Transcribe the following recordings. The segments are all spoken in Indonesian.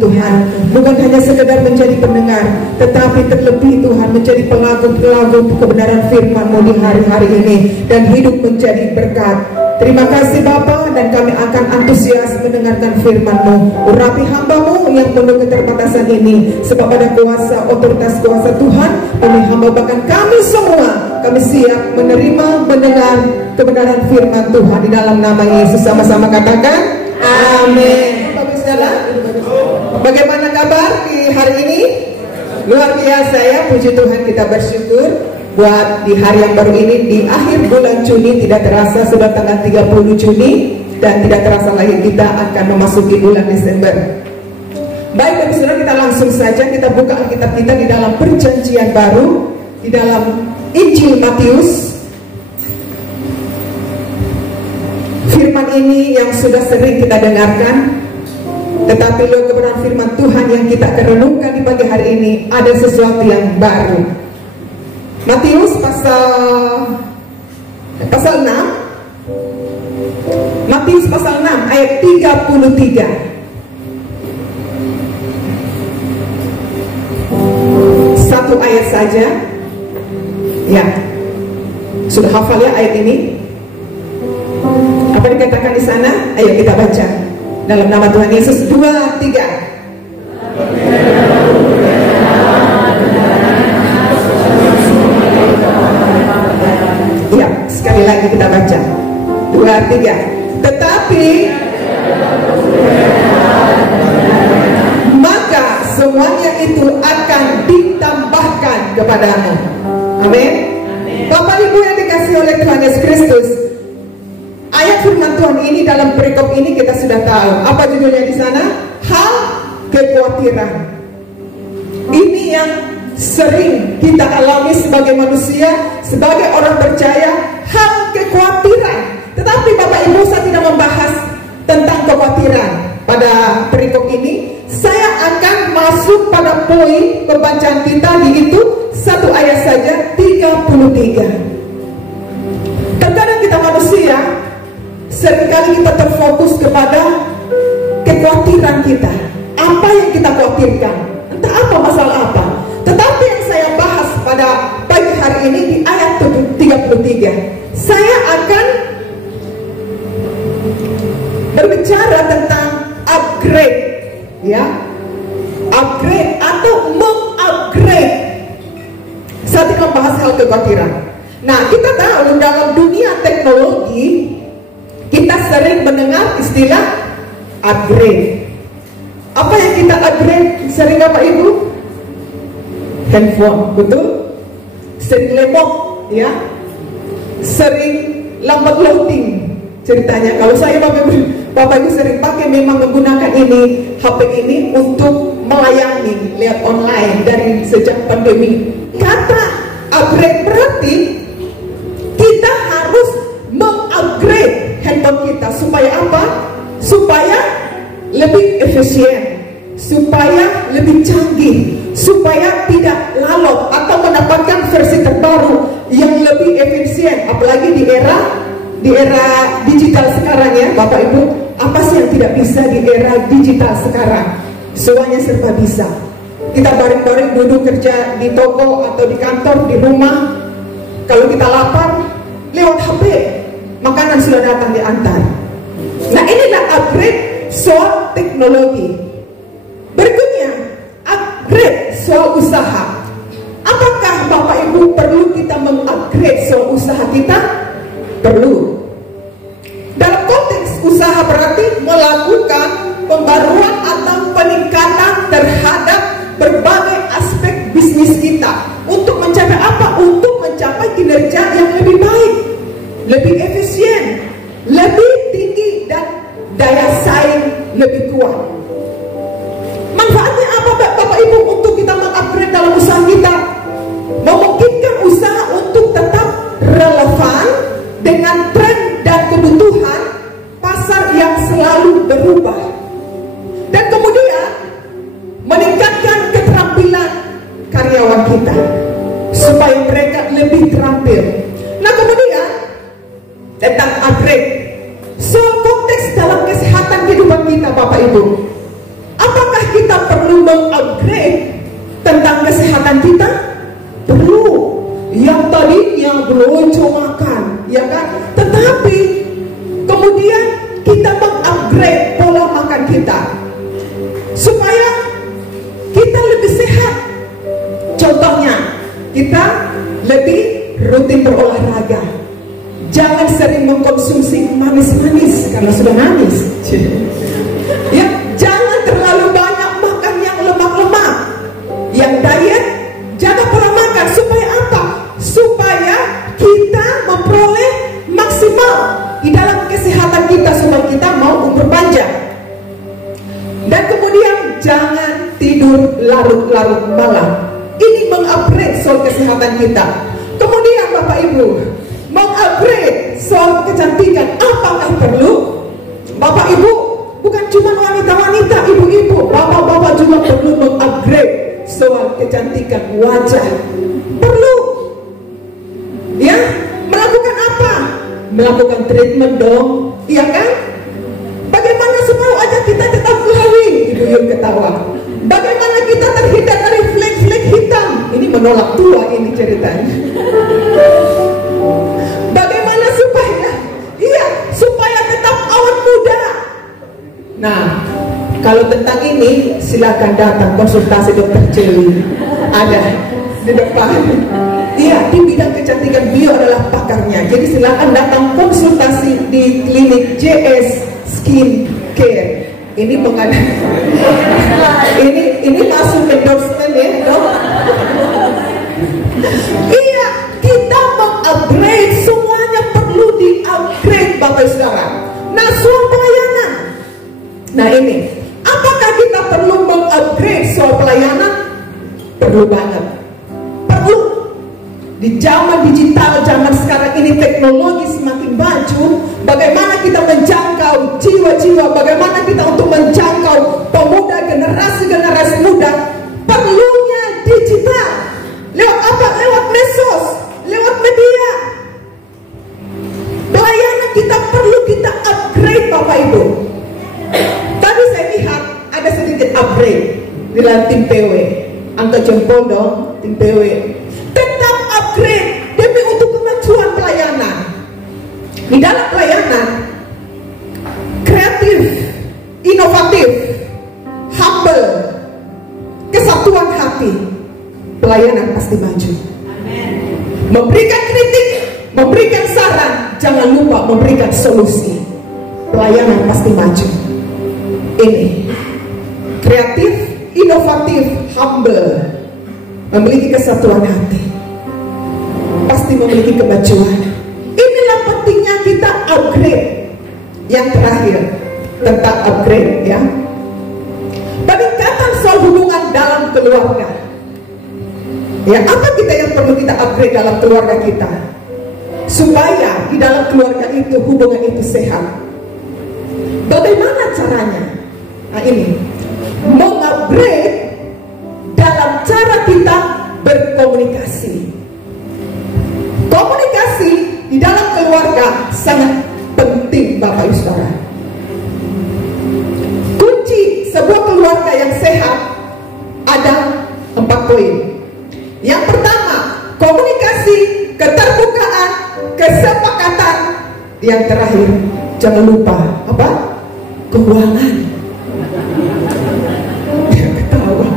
Tuhan. Bukan hanya sekedar menjadi pendengar, tetapi terlebih Tuhan menjadi pelaku-pelaku kebenaran firman-Mu di hari-hari ini, dan hidup menjadi berkat. Terima kasih Bapa, dan kami akan antusias mendengarkan firman-Mu. Urapi hamba-Mu yang penuh keterbatasan ini, sebab pada kuasa otoritas kuasa Tuhan, kami hamba bahkan kami semua, kami siap menerima, mendengar kebenaran firman Tuhan di dalam nama Yesus. Sama-sama katakan amin. Bagus saudara, bagaimana kabar di hari ini? Luar biasa ya, puji Tuhan, kita bersyukur buat di hari yang baru ini, di akhir bulan Juni. Tidak terasa sudah tanggal 30 Juni, dan tidak terasa lagi kita akan memasuki bulan Desember. Baik Bapak Saudara, kita langsung saja kita buka Alkitab kita di dalam Perjanjian Baru, di dalam Injil Matius. Firman ini yang sudah sering kita dengarkan, tetapi lewat kebenaran firman Tuhan yang kita akan renungkan di pagi hari ini, ada sesuatu yang baru. Matius pasal 6. Matius pasal 6 ayat 33. Satu ayat saja. Ya. Sudah hafal ya ayat ini? Apa dikatakan di sana? Ayo kita baca. Dalam nama Tuhan Yesus, 2, 3. Ya, sekali lagi kita baca. 2, 3. Tetapi maka semuanya itu akan ditambahkan kepadamu. Amin. Bapak Ibu yang dikasihi oleh Tuhan Yesus Kristus, ayat firman Tuhan ini dalam perikop ini kita sudah tahu. Apa judulnya di sana? Hal kekhawatiran. Ini yang sering kita alami sebagai manusia, sebagai orang percaya, hal kekhawatiran. Tetapi Bapak Ibu, saya tidak membahas tentang kekhawatiran pada perikop ini. Saya akan masuk pada poin pembacaan kita, yaitu satu ayat saja, 33. Terkadang kita manusia, seringkali kita terfokus kepada kekhawatiran kita. Apa yang kita khawatirkan, entah apa, masalah apa. Tetapi yang saya bahas pada pagi hari ini di ayat 33, saya akan berbicara tentang upgrade, ya, upgrade atau mengupgrade. Saya tidak membahas hal kekhawatiran. Nah, kita tahu dalam dunia teknologi kita sering mendengar istilah upgrade. Apa yang kita upgrade sering Bapak Ibu? Handphone, betul? Sering lemot, ya, sering lambat loading. Ceritanya, kalau saya Bapak Ibu sering pakai, memang menggunakan ini HP ini untuk melayani lihat online dari sejak pandemi. Kata upgrade berarti kita harus mengupgrade handphone kita supaya apa? Supaya lebih efisien, supaya lebih canggih, supaya tidak lalot atau mendapatkan versi terbaru yang lebih efisien. Apalagi di era digital sekarang ya Bapak Ibu, apa sih yang tidak bisa di era digital sekarang? Semuanya serba bisa. Kita bareng-bareng duduk kerja di toko atau di kantor, di rumah. Kalau kita lapar, lewat HP makanan sudah datang diantar. Nah, inilah upgrade soal teknologi. Berikutnya, upgrade soal usaha. Apakah Bapak Ibu perlu kita mengupgrade soal usaha kita? Perlu. Dalam konteks usaha berarti melakukan pembaruan atau peningkatan terhadap berbagai aspek bisnis kita. Untuk mencapai apa? Untuk mencapai kinerja yang lebih baik, lebih efisien, lebih tinggi, dan daya saing lebih kuat. Manfaatnya apa Bapak Ibu untuk kita mengupgrade dalam usaha kita? Memungkinkan usaha untuk tetap relevan dengan tren dan kebutuhan pasar yang selalu berubah. Dan kemudian meningkatkan keterampilan karyawan kita supaya mereka lebih terampil. Nah, kemudian tentang upgrade soal konteks dalam kesehatan kehidupan kita Bapak Ibu. Apakah kita kesehatan kita perlu. Yang tadinya belonco makan, ya kan? Tetapi kemudian kita mengupgrade pola makan kita supaya kita lebih sehat. Contohnya, kita lebih rutin berolahraga. Jangan sering mengkonsumsi manis-manis karena sudah manis. Ya, jangan terlalu banyak makan yang lemak-lemak. Yang diet, jaga pola makan supaya apa? Supaya kita memperoleh maksimal di dalam kesehatan kita, supaya kita mau umur panjang. Dan kemudian jangan tidur larut-larut malam. Ini mengupgrade soal kesehatan kita. Kemudian Bapak Ibu, mengupgrade soal kecantikan. Apakah perlu? Bapak Ibu, bukan cuma wanita-wanita, ibu-ibu, bapak-bapak juga perlu mengupgrade soal kecantikan wajah. Perlu. Ya, melakukan apa? Melakukan treatment dong, iya kan? Bagaimana supaya wajah kita tetap glowing? Ibu Yun ketawa. Bagaimana kita terhindar dari flek-flek hitam? Ini menolak tua ini ceritanya. Bagaimana supaya tetap awet muda? Nah, kalau tentang ini silakan datang konsultasi Dokter Celi. Ada di depan. Iya, di bidang kecantikan beliau adalah pakarnya. Jadi silakan datang konsultasi di klinik JS Skin Care. Ini ini masuk endorsement ya, dok. Iya, kita mengupgrade, semuanya perlu di-upgrade Bapak Saudara. Nah, soal pelayanan. Nah ini, apakah kita perlu mengupgrade soal pelayanan? Perlu banget. Perlu. Di zaman digital, zaman sekarang ini teknologi semakin maju. Bagaimana kita menjangkau jiwa-jiwa, bagaimana kita untuk menjangkau pemuda, generasi muda. Perlunya digital. Lewat apa? Lewat medsos, lewat media. Pelayanan kita perlu kita upgrade Bapak Ibu. Tadi saya lihat ada sedikit upgrade di dalam tim PW. Angkat jempol dong, tim PW. Tetap upgrade demi untuk kemajuan pelayanan. Di dalam pelayanan, kreatif, inovatif, humble, kesatuan hati, pelayanan pasti maju. Memberikan kritik, memberikan saran, jangan lupa memberikan solusi. Pelayanan pasti maju. Ini kreatif, inovatif, humble, memiliki kesatuan hati, pasti memiliki kemajuan. Inilah pentingnya kita upgrade. Yang terakhir tentang upgrade ya, peningkatan soal hubungan dalam keluarga. Ya, apa kita yang perlu kita upgrade dalam keluarga kita supaya di dalam keluarga itu hubungan itu sehat? Bagaimana caranya? Nah ini, mengupgrade dalam cara kita berkomunikasi. Komunikasi di dalam keluarga sangat penting Bapak Ibu Saudara. Kunci sebuah keluarga yang sehat ada 4 poin. Yang pertama, komunikasi, keterbukaan, kesepakatan. Yang terakhir, jangan lupa apa? Keuangan. Ketawa.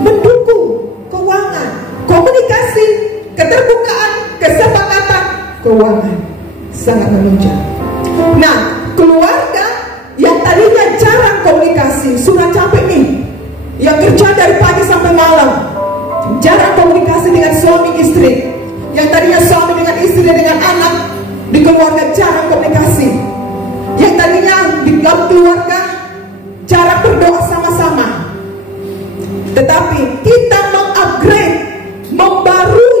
Mendukung keuangan, komunikasi, keterbukaan, kesepakatan, keuangan sangat menunjang. Nah, keluarga yang tadinya jarang komunikasi, sudah capek nih, yang kerja dari pagi sampai malam, jarang komunikasi dengan suami istri, yang tadinya suami dengan istri dengan anak, di keluarga jarang komunikasi, yang tadinya di dalam keluarga jarang berdoa sama-sama. Tetapi kita mengupgrade, membarui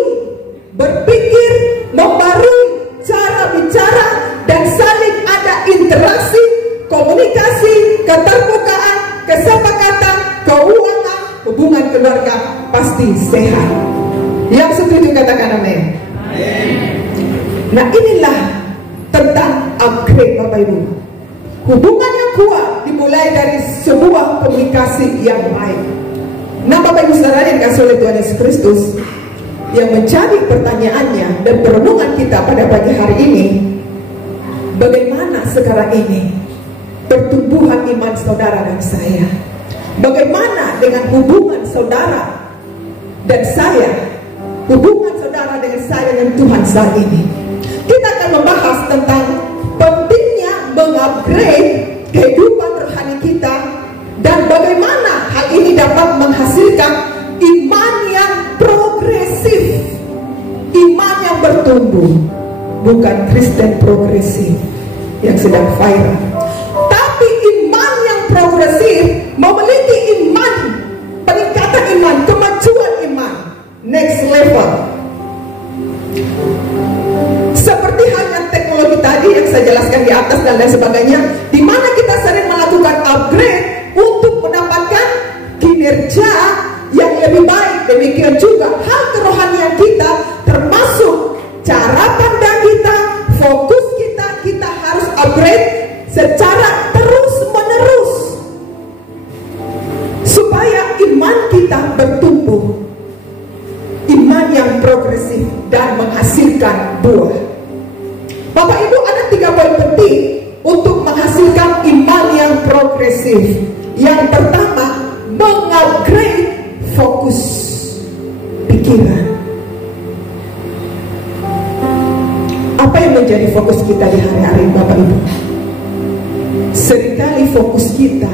berpikir, membarui cara bicara, dan saling ada interaksi, komunikasi, keterbukaan, kesepakatan, keuangan, hubungan keluarga pasti sehat. Yang setuju katakan amin. Nah inilah tentang upgrade Bapak Ibu. Hubungan yang kuat dimulai dari sebuah komunikasi yang baik. Nah, Bapak Ibu Saudara yang dikasihi oleh Tuhan Yesus Kristus, yang menjadi pertanyaannya dan perenungan kita pada pagi hari ini, bagaimana sekarang ini pertumbuhan iman saudara dan saya? Bagaimana dengan hubungan saudara dan saya, hubungan saudara dengan saya dan Tuhan saat ini? Kita akan membahas tentang pentingnya mengupgrade kehidupan rohani kita, dan bagaimana hal ini dapat menghasilkan iman yang progresif, iman yang bertumbuh, bukan Kristen progresif yang sedang viral, tapi iman yang progresif, memiliki iman, peningkatan iman, kemajuan iman, next level. Seperti halnya teknologi tadi yang saya jelaskan di atas dan lain sebagainya, di mana kita sering melakukan upgrade untuk mendapatkan kinerja yang lebih baik. Demikian juga hal kerohanian kita, termasuk cara pandang kita, fokus kita, kita harus upgrade secara terus menerus supaya iman kita bertumbuh, iman yang progresif dan menghasilkan buah. Bapak Ibu, ada 3 poin penting untuk menghasilkan iman yang progresif. Yang pertama, mengupgrade fokus pikiran. Apa yang menjadi fokus kita di hari-hari ini, Bapak Ibu? Seringkali fokus kita,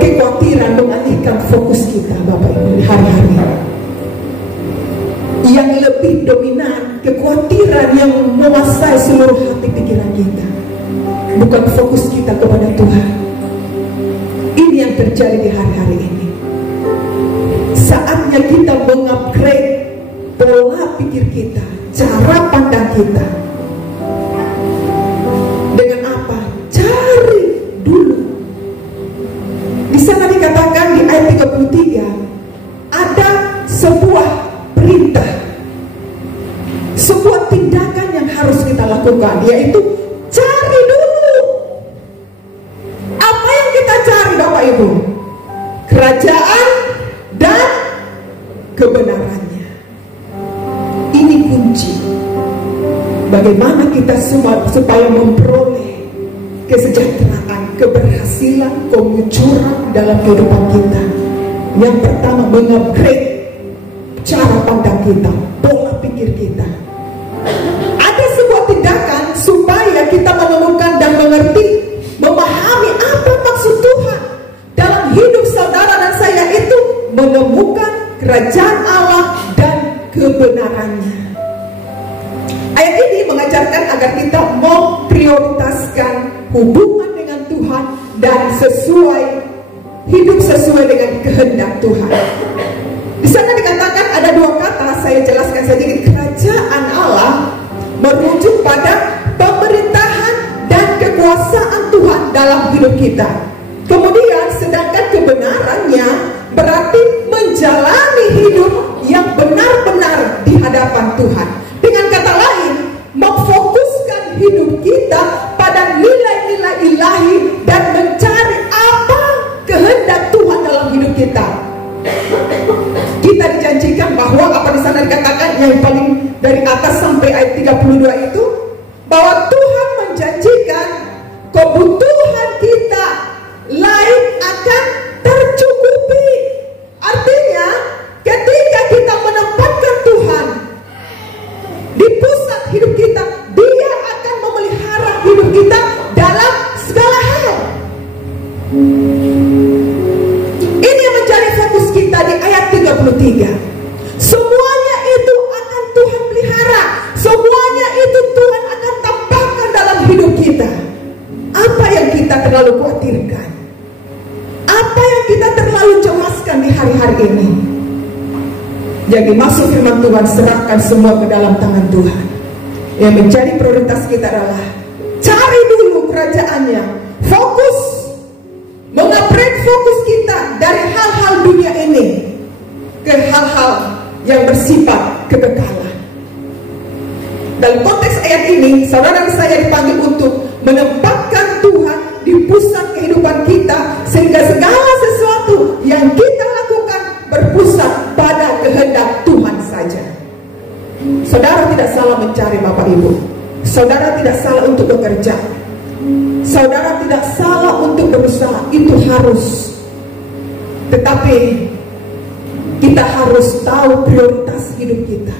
kekhawatiran mengalihkan fokus kita, Bapak Ibu, di hari-hari. Yang lebih dominan, kekhawatiran yang menguasai seluruh hati pikiran kita, bukan fokus kita kepada Tuhan. Ini yang terjadi di hari-hari ini. Saatnya kita mengupgrade pola pikir kita, cara pandang kita. Dengan apa? Cari dulu. Di sana dikatakan di ayat 33 ada sebuah perintah, sebuah tindakan yang harus kita lakukan, yaitu cari dulu. Apa yang kita cari, Bapak Ibu? Kerajaan dan kebenarannya. Ini kunci bagaimana kita semua supaya memperoleh kesejahteraan, keberhasilan, kemujuran dalam kehidupan kita. Yang pertama, mengupgrade cara pandang kita, pola pikir kita. Ada sebuah tindakan supaya kita menemukan dan mengerti, memahami apa maksud Tuhan dalam hidup saudara dan saya itu, menemukan kerajaan Allah dan kebenarannya. Ayat ini mengajarkan agar kita memprioritaskan hubungan dengan Tuhan dan hidup sesuai dengan kehendak Tuhan. Di sana dikatakan ada 2 kata, saya jelaskan saja. Kerajaan Allah merujuk pada pemerintahan dan kekuasaan Tuhan dalam hidup kita. Kemudian sedangkan kebenarannya berarti menjalani hidup yang benar-benar di hadapan Tuhan. Dengan kata lain, memfokuskan hidup kita pada nilai-nilai ilahi dan mencari apa kehendak Tuhan dalam hidup kita. Kita dijanjikan bahwa apa di sana dikatakan yang paling dari atas sampai ayat 32 itu, bahwa Tuhan menjanjikan kebutuhan kita lain akan tercukupi. Artinya ketika kita menempatkan Tuhan di pusat hidup kita, Dia akan memelihara hidup kita dalam segala hal. Ini yang menjadi fokus kita di ayat 33. Semuanya itu akan Tuhan pelihara, semuanya itu Tuhan akan tambahkan dalam hidup kita. Apa yang kita terlalu khawatirkan? Apa yang kita terlalu cemaskan di hari-hari ini? Jadi masuk firman Tuhan, serahkan semua ke dalam tangan Tuhan. Yang menjadi prioritas kita adalah cari dulu kerajaannya, fokus, mengupgrade fokus kita dari hal-hal dunia ini ke hal-hal yang bersifat kekekalan. Dalam konteks ayat ini, saudara dan saya dipanggil untuk menempatkan Tuhan di pusat kehidupan kita, sehingga segala sesuatu yang kita berpusat pada kehendak Tuhan saja. Saudara tidak salah mencari Bapak Ibu. Saudara tidak salah untuk bekerja. Saudara tidak salah untuk berusaha. Itu harus. Tetapi kita harus tahu prioritas hidup kita.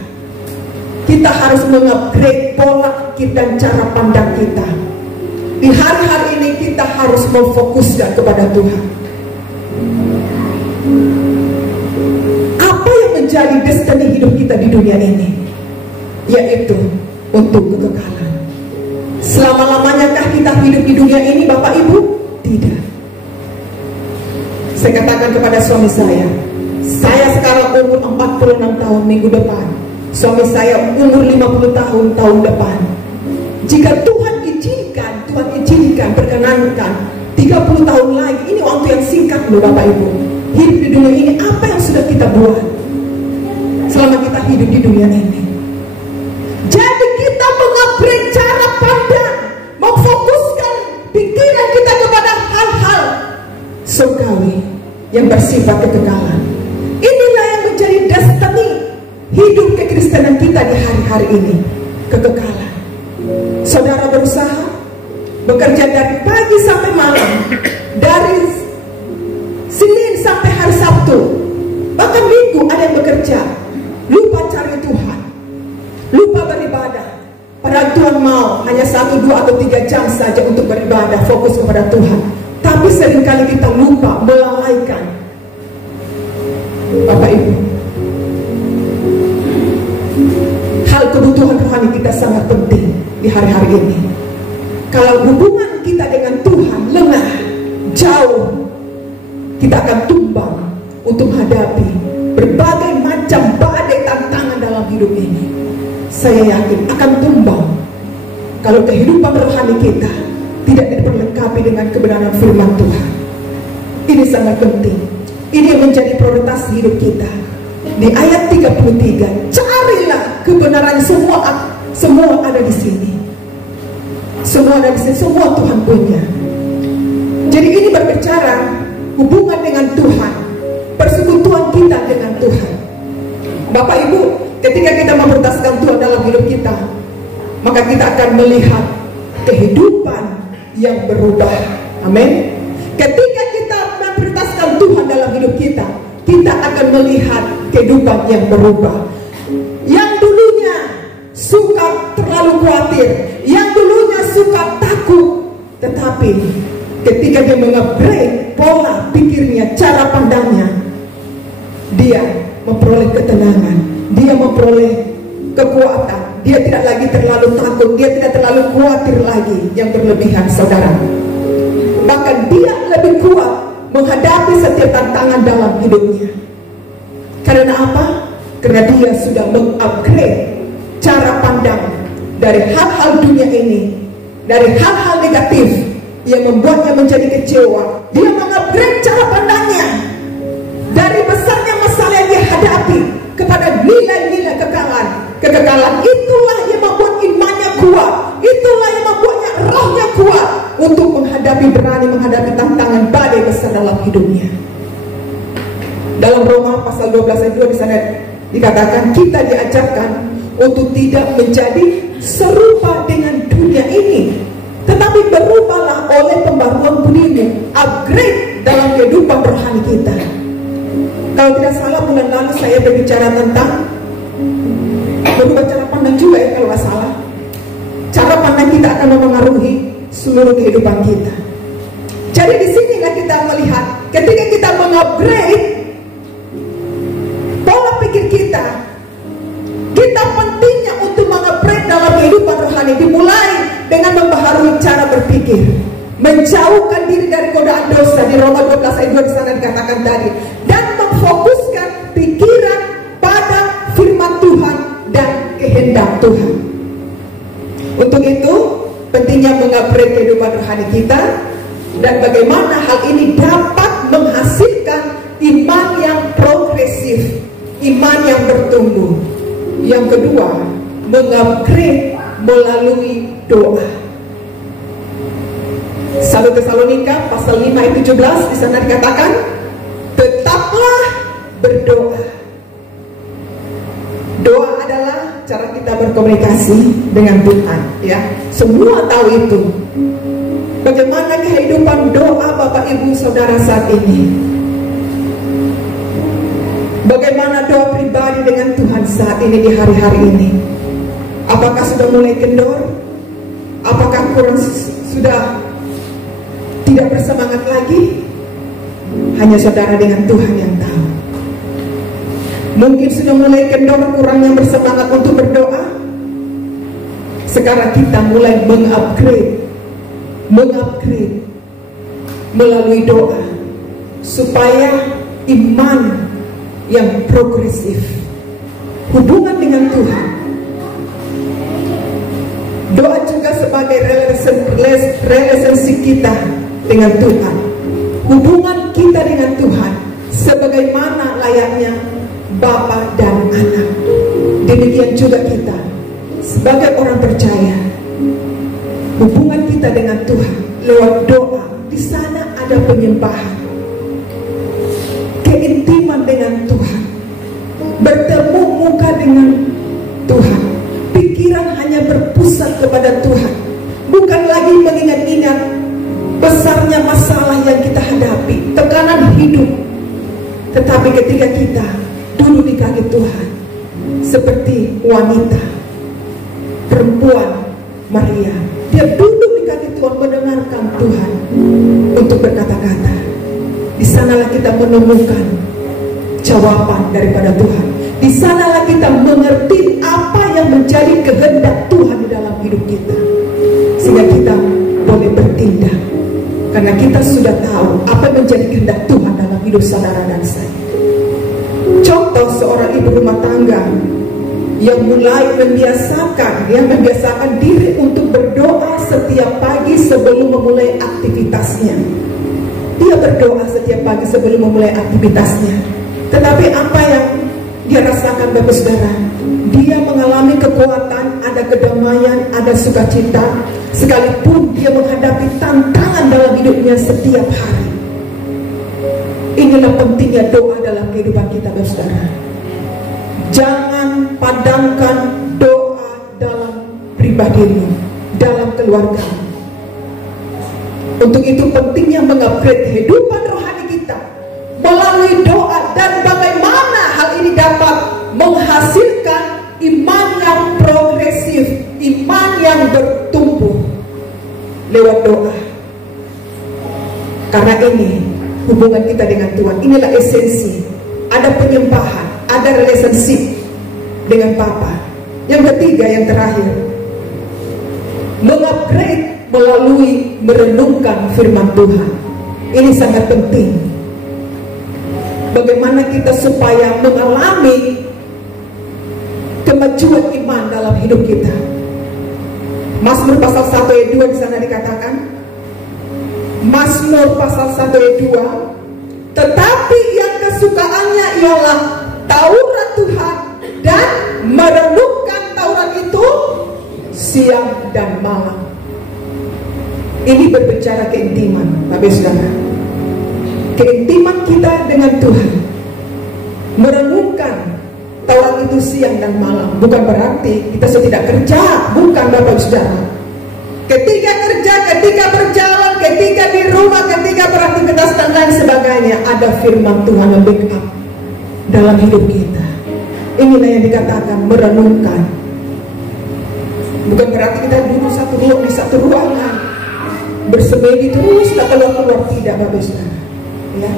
Kita harus mengupgrade pola kita dan cara pandang kita. Di hari-hari ini kita harus memfokuskan kepada Tuhan. Apa yang menjadi destiny hidup kita di dunia ini? Yaitu untuk kekekalan. Selama-lamanyakah kita hidup di dunia ini, Bapak Ibu? Tidak. Saya katakan kepada suami saya sekarang umur 46 tahun minggu depan. Suami saya umur 50 tahun depan. Jika Tuhan izinkan, perkenankan 30 tahun lagi, ini waktu yang singkat loh Bapak Ibu. Hidup di dunia ini, apa yang sudah kita buat selama kita hidup di dunia ini? Jadi kita mengupgrade cara pandang, memfokuskan pikiran kita kepada hal-hal surgawi yang bersifat kekekalan. Inilah yang menjadi destiny hidup kekristenan kita di hari-hari ini, kekekalan. Saudara berusaha, bekerja dari pagi sampai malam, dari Senin sampai hari Sabtu, bahkan Minggu ada yang bekerja, lupa cari Tuhan, lupa beribadah. Padahal Tuhan mau hanya 1, 2, atau 3 jam saja untuk beribadah, fokus kepada Tuhan. Tapi seringkali kita lupa, melalaikan. Bapak Ibu, hal kebutuhan rohani kita sangat penting di hari-hari ini. Kalau hubungan kita dengan Tuhan lengah, jauh, kita akan tumbang untuk menghadapi berbagai macam badai tantangan dalam hidup ini. Saya yakin akan tumbang kalau kehidupan rohani kita tidak diperlengkapi dengan kebenaran firman Tuhan. Ini sangat penting. Ini yang menjadi prioritas hidup kita. Di ayat 33, carilah kebenaran, semua ada di sini. Semua ada di sini, semua Tuhan punya. Jadi ini berbicara hubungan dengan Tuhan, persekutuan kita dengan Tuhan. Bapak Ibu, ketika kita memprioritaskan Tuhan dalam hidup kita, maka kita akan melihat kehidupan yang berubah. Amin. Ketika kita memprioritaskan Tuhan dalam hidup kita, kita akan melihat kehidupan yang berubah. Yang dulunya suka terlalu khawatir, yang dulunya suka takut, tetapi ketika dia mengupgrade pola pikirnya, cara pandangnya, dia memperoleh ketenangan, dia memperoleh kekuatan. Dia tidak lagi terlalu takut, dia tidak terlalu khawatir lagi yang berlebihan, saudara. Bahkan dia lebih kuat menghadapi setiap tantangan dalam hidupnya. Karena apa? Karena dia sudah mengupgrade cara pandang dari hal-hal dunia ini, dari hal-hal negatif yang membuatnya menjadi kecewa. Dia mengupgrade cara pandangnya dari besarnya masalah yang dia hadapi kepada nilai-nilai kekekalan. Kekekalan itulah yang membuat imannya kuat, itulah yang membuatnya rohnya kuat untuk berani menghadapi tantangan badai besar dalam hidupnya. Dalam Roma pasal 12 ayat 2 di sana dikatakan kita diajarkan untuk tidak menjadi serupa dengan dunia ini, tetapi berubahlah oleh pembaruan budimu, upgrade dalam kehidupan rohani kita. Kalau tidak salah bulan lalu saya berbicara tentang berubah cara pandang juga ya, kalau nggak salah. Cara pandang kita akan mempengaruhi seluruh kehidupan kita. Jadi di sinilah kita melihat ketika kita mengupgrade pola pikir kita, kita pentingnya untuk mengupgrade dalam kehidupan rohani. Dimulai dengan membaharui cara berpikir, menjauhkan diri dari godaan dosa. Di Roma 12 ayat 2 di sana dikatakan tadi, dan memfokuskan pikiran pada firman Tuhan dan kehendak Tuhan. Untuk itu pentingnya mengupgrade kehidupan rohani kita, dan bagaimana hal ini dapat menghasilkan iman yang progresif, iman yang bertumbuh. Yang kedua, mengupgrade melalui doa. 1 Tesalonika pasal 5 ayat 17 di sana dikatakan, tetaplah berdoa. Doa adalah cara kita berkomunikasi dengan Tuhan, ya. Semua tahu itu. Bagaimana kehidupan doa Bapak Ibu Saudara saat ini? Bagaimana doa pribadi dengan Tuhan saat ini di hari-hari ini? Apakah sudah mulai kendor? Apakah kurang sudah tidak bersemangat lagi? Hanya saudara dengan Tuhan yang tahu. Mungkin sudah mulai kendor, kurangnya bersemangat untuk berdoa. Sekarang kita mulai mengupgrade melalui doa, supaya iman yang progresif, hubungan dengan Tuhan. Doa juga sebagai relationship kita dengan Tuhan, hubungan kita dengan Tuhan sebagaimana layaknya Bapa dan anak. Demikian juga kita sebagai orang percaya, hubungan kita dengan Tuhan lewat doa. Di sana ada penyembahan, keintiman dengan Tuhan, bertemu muka dengan Tuhan. Pikiran hanya berpusat kepada Tuhan, bukan lagi mengingat-ingat besarnya masalah yang kita hadapi, tekanan hidup. Tetapi ketika kita duduk di kaki Tuhan, seperti wanita, perempuan Maria, dia duduk di kaki Tuhan, mendengarkan Tuhan untuk berkata-kata. Di sanalah kita menemukan jawaban daripada Tuhan. Di sanalah kita mengerti apa yang menjadi kehendak Tuhan di dalam hidup kita, sehingga kita boleh bertindak, karena kita sudah tahu apa yang menjadi kehendak Tuhan dalam hidup saudara dan saya. Contoh seorang ibu rumah tangga yang mulai membiasakan diri untuk berdoa setiap pagi sebelum memulai aktivitasnya. Dia berdoa setiap pagi sebelum memulai aktivitasnya. Tetapi apa yang dia rasakan, Bapak Saudara? Dia mengalami kekuatan, ada kedamaian, ada sukacita, sekalipun dia menghadapi tantangan dalam hidupnya setiap hari. Inilah pentingnya doa dalam kehidupan kita, Bapak Saudara. Jangan padamkan doa dalam pribadimu, dalam keluarga. Untuk itu pentingnya mengupgrade kehidupan rohani kita melalui doa, dan bagaimana hal ini dapat menghasilkan iman yang progresif, iman yang bertumbuh lewat doa. Karena ini hubungan kita dengan Tuhan, inilah esensi. Ada penyembahan, ada relationship dengan Bapa. Yang ketiga, yang terakhir, mengupgrade melalui merenungkan firman Tuhan. Ini sangat penting. Bagaimana kita supaya mengalami kemajuan iman dalam hidup kita. Mazmur pasal 1 ayat 2 di sana dikatakan, Mazmur pasal 1 ayat 2, tetapi yang kesukaannya ialah Taurat Tuhan, dan merenungkan Taurat itu siang dan malam. Ini berbicara keintiman, Bapak Saudara. Keintiman kita dengan Tuhan, merenungkan Taurat itu siang dan malam. Bukan berarti kita tidak kerja, bukan, Bapak Saudara. Ketika kerja, ketika berjalan, ketika di rumah, ketika beraktivitas dan lain sebagainya, ada firman Tuhan yang backup dalam hidup kita. Inilah yang dikatakan merenungkan. Bukan berarti kita duduk di satu ruangan bersemedi terus, tak keluar-keluar, tidak, Bapak Saudara. Ya.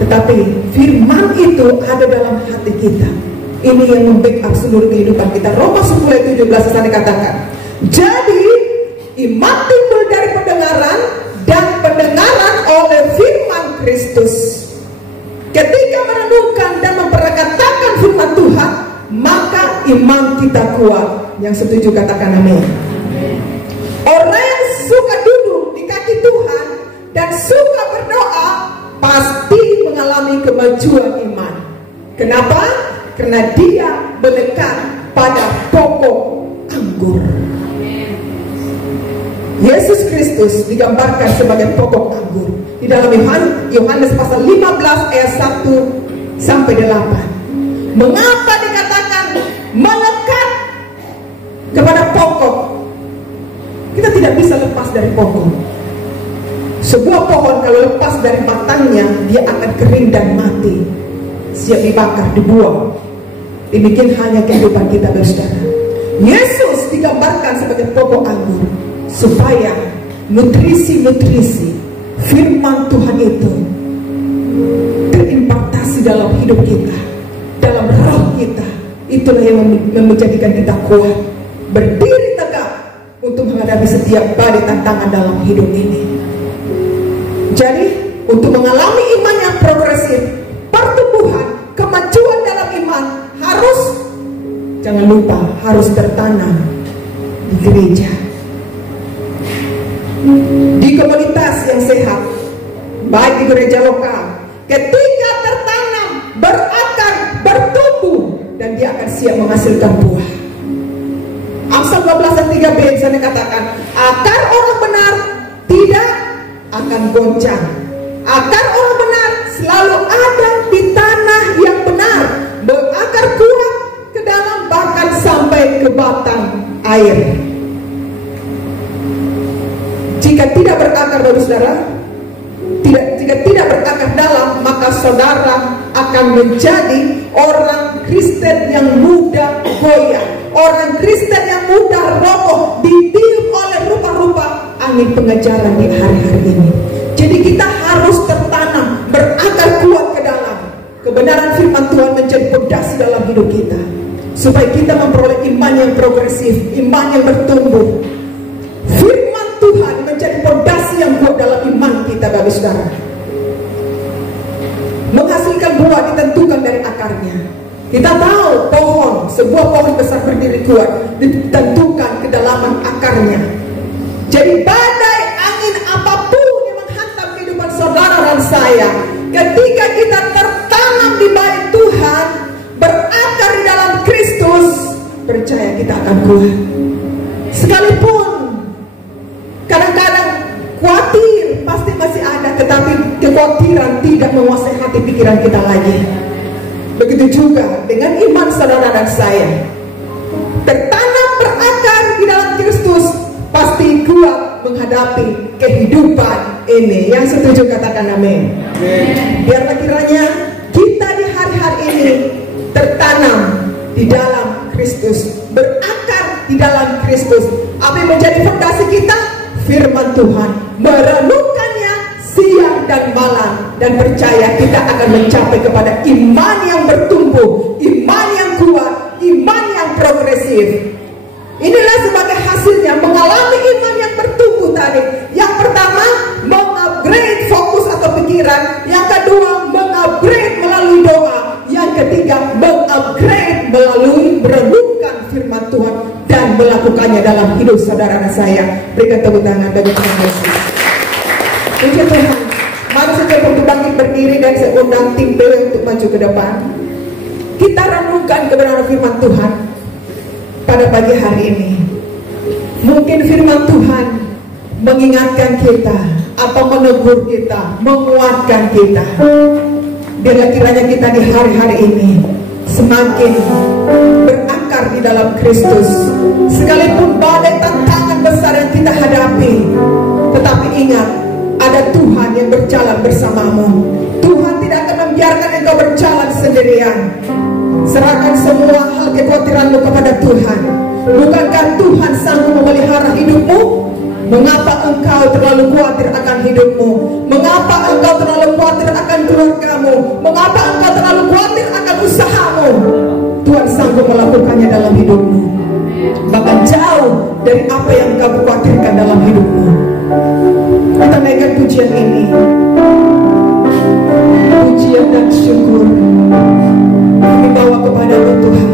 Tetapi firman itu ada dalam hati kita. Ini yang membackup seluruh kehidupan kita. Roma 10 ayat 17 sana dikatakan, jadi iman timbul dari pendengaran, dan pendengaran oleh firman Kristus. Ketika merenungkan dan memperkatakan firman Tuhan, maka iman kita kuat. Yang setuju katakan amin. Orang yang suka duduk di kaki Tuhan dan suka berdoa pasti mengalami kemajuan iman. Kenapa? Karena dia melekat pada pokok anggur. Yesus Kristus digambarkan sebagai pokok anggur. Di dalam Yohanes pasal 15 ayat 1 sampai 8. Mengapa dikatakan melekat kepada pokok? Kita tidak bisa lepas dari pokok. Sebuah pohon kalau lepas dari batangnya, dia akan kering dan mati, siap dibakar, dibuang. Demikian halnya kehidupan kita, saudara. Yesus digambarkan sebagai pokok anggur, supaya nutrisi-nutrisi firman Tuhan itu terimpartasi dalam hidup kita, dalam roh kita. Itulah yang menjadikan kita kuat, berdiri tegak untuk menghadapi setiap badai tantangan dalam hidup ini. Jadi, untuk mengalami iman yang progresif, pertumbuhan, kemajuan dalam iman harus, jangan lupa, harus tertanam di gereja, di komunitas yang sehat, baik di gereja lokal. Ketika tertanam, berakar, bertumbuh, dan dia akan siap menghasilkan buah. Amsal 12:3b sana katakan, akar orang benar tidak akan goncang. Akar orang benar selalu ada di tanah yang benar, berakar kuat ke dalam, bahkan sampai ke batang air. Jika tidak berakar, bapak saudara, jika tidak berakar dalam, maka saudara akan menjadi orang Kristen yang mudah goyah, orang Kristen yang mudah roboh, ditiup oleh rupa-rupa angin pengejaran di hari-hari ini. Jadi kita harus tertanam, berakar kuat ke dalam. Kebenaran firman Tuhan menjadi fondasi dalam hidup kita, supaya kita memperoleh iman yang progresif, iman yang bertumbuh. Firman Tuhan menjadi fondasi yang kuat dalam iman kita, bapak saudara. Menghasilkan buah ditentukan dari akarnya. Kita tahu sebuah pohon besar berdiri kuat ditentukan kedalaman akarnya. Jadi badai angin apapun yang menghantam kehidupan saudara dan saya, ketika kita tertanam di bait Tuhan, berakar di dalam Kristus, percaya kita akan kuat. Sekalipun kadang-kadang khawatir pasti masih ada, tetapi kekhawatiran tidak menguasai hati pikiran kita lagi. Begitu juga dengan iman saudara dan saya, tertanam berakar di dalam Kristus, pasti kuat menghadapi kehidupan ini. Yang setuju katakan amin. Biarlah kiranya kita di hari-hari ini tertanam di dalam Kristus, berakar di dalam Kristus. Apa yang menjadi fondasi kita? Firman Tuhan, merenungkannya siang dan malam, dan percaya kita akan mencapai kepada iman yang bertumbuh, iman yang kuat, iman yang progresif. Inilah sebagai hasilnya mengalami iman yang bertumbuh tadi. Yang pertama, mengupgrade fokus atau pikiran. Yang kedua, mengupgrade melalui doa. Yang ketiga, mengupgrade melalui merenungkan firman Tuhan dan melakukannya dalam hidup saudara dan saya. Berikan tepuk tangan bagi Tuhan Yesus. Puji Tuhan. Mari setiap untuk bangkit berdiri, dan saya undang tim PW untuk maju ke depan. Kita renungkan kebenaran firman Tuhan pada pagi hari ini. Mungkin firman Tuhan mengingatkan kita, atau menegur kita, menguatkan kita. Biarlah kiranya kita di hari-hari ini semakin berakar di dalam Kristus. Sekalipun badai tantangan besar yang kita hadapi, tetapi ingat, ada Tuhan yang berjalan bersamamu. Tuhan tidak akan membiarkan engkau berjalan sendirian. Serahkan semua hal kekhawatiranmu kepada Tuhan. Bukankah Tuhan sanggup memelihara hidupmu? Mengapa engkau terlalu khawatir akan hidupmu? Mengapa engkau terlalu khawatir akan keluargamu? Mengapa engkau terlalu khawatir akan usahamu? Tuhan sanggup melakukannya dalam hidupmu, bahkan jauh dari apa yang engkau khawatirkan dalam hidupmu. Kita naikkan pujian ini, pujian dan syukur kami bawa kepada Tuhan.